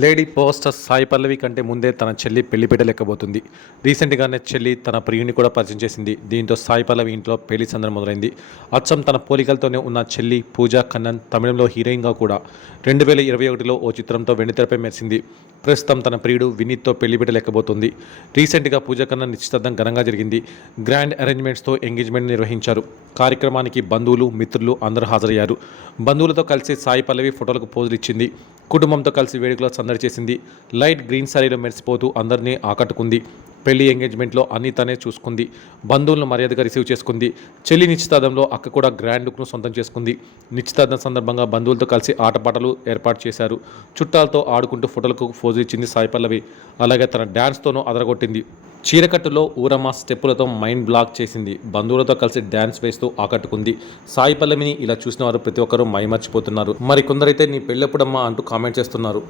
Lady power star Sai Pallavi కంటే ముందే తన చెల్లి పెళ్లి పెట్టలేకపోతుంది. రీసెంట్గానే చెల్లి తన ప్రియుని కూడా పరిచయం చేసింది. దీంతో సాయి పల్లవి ఇంట్లో పెళ్లి సందడి మొదలైంది. అచ్చం తన పోలికలతోనే ఉన్న చెల్లి పూజా కన్నన్ తమిళంలో హీరోయిన్గా కూడా 2021లో ఓ చిత్రంతో వెండితెరపై మెరిసింది. ప్రస్తుతం తన ప్రియుడు వినీత్తో పెళ్లి పెట్టలేకపోతుంది. రీసెంట్గా పూజా కన్నన్ నిశ్చితార్థం ఘనంగా జరిగింది. గ్రాండ్ అరేంజ్మెంట్స్తో ఎంగేజ్మెంట్ నిర్వహించారు. కార్యక్రమానికి బంధువులు, మిత్రులు అందరూ హాజరయ్యారు. బంధువులతో కలిసి సాయి పల్లవి ఫోటోలకు పోజులు ఇచ్చింది. కుటుంబంతో కలిసి వేడుకలో సందడి చేసింది. లైట్ గ్రీన్ సారీలో మెరిసిపోతూ అందరినీ ఆకట్టుకుంది. పెళ్లి ఎంగేజ్మెంట్లో అన్నీ తనే చూసుకుంది. బంధువులను మర్యాదగా రిసీవ్ చేసుకుంది. చెల్లి నిశ్చితార్థంలో అక్క కూడా గ్రాండ్ లుక్ను సొంతం చేసుకుంది. నిశ్చితార్థం సందర్భంగా బంధువులతో కలిసి ఆటపాటలు ఏర్పాటు చేశారు. చుట్టాలతో ఆడుకుంటూ ఫోటోలకు పోజు ఇచ్చింది సాయి పల్లవి. అలాగే తన డ్యాన్స్తోనూ అదరగొట్టింది. చీరకట్టులో ఊరమ్మ స్టెప్పులతో మైండ్ బ్లాక్ చేసింది. బంధువులతో కలిసి డ్యాన్స్ వేస్తూ ఆకట్టుకుంది. సాయి పల్లవిని ఇలా చూసిన వారు ప్రతి ఒక్కరూ మైమర్చిపోతున్నారు. మరి కొందరైతే నీ పెళ్ళెప్పుడమ్మా అంటూ కామెంట్ చేస్తున్నారు.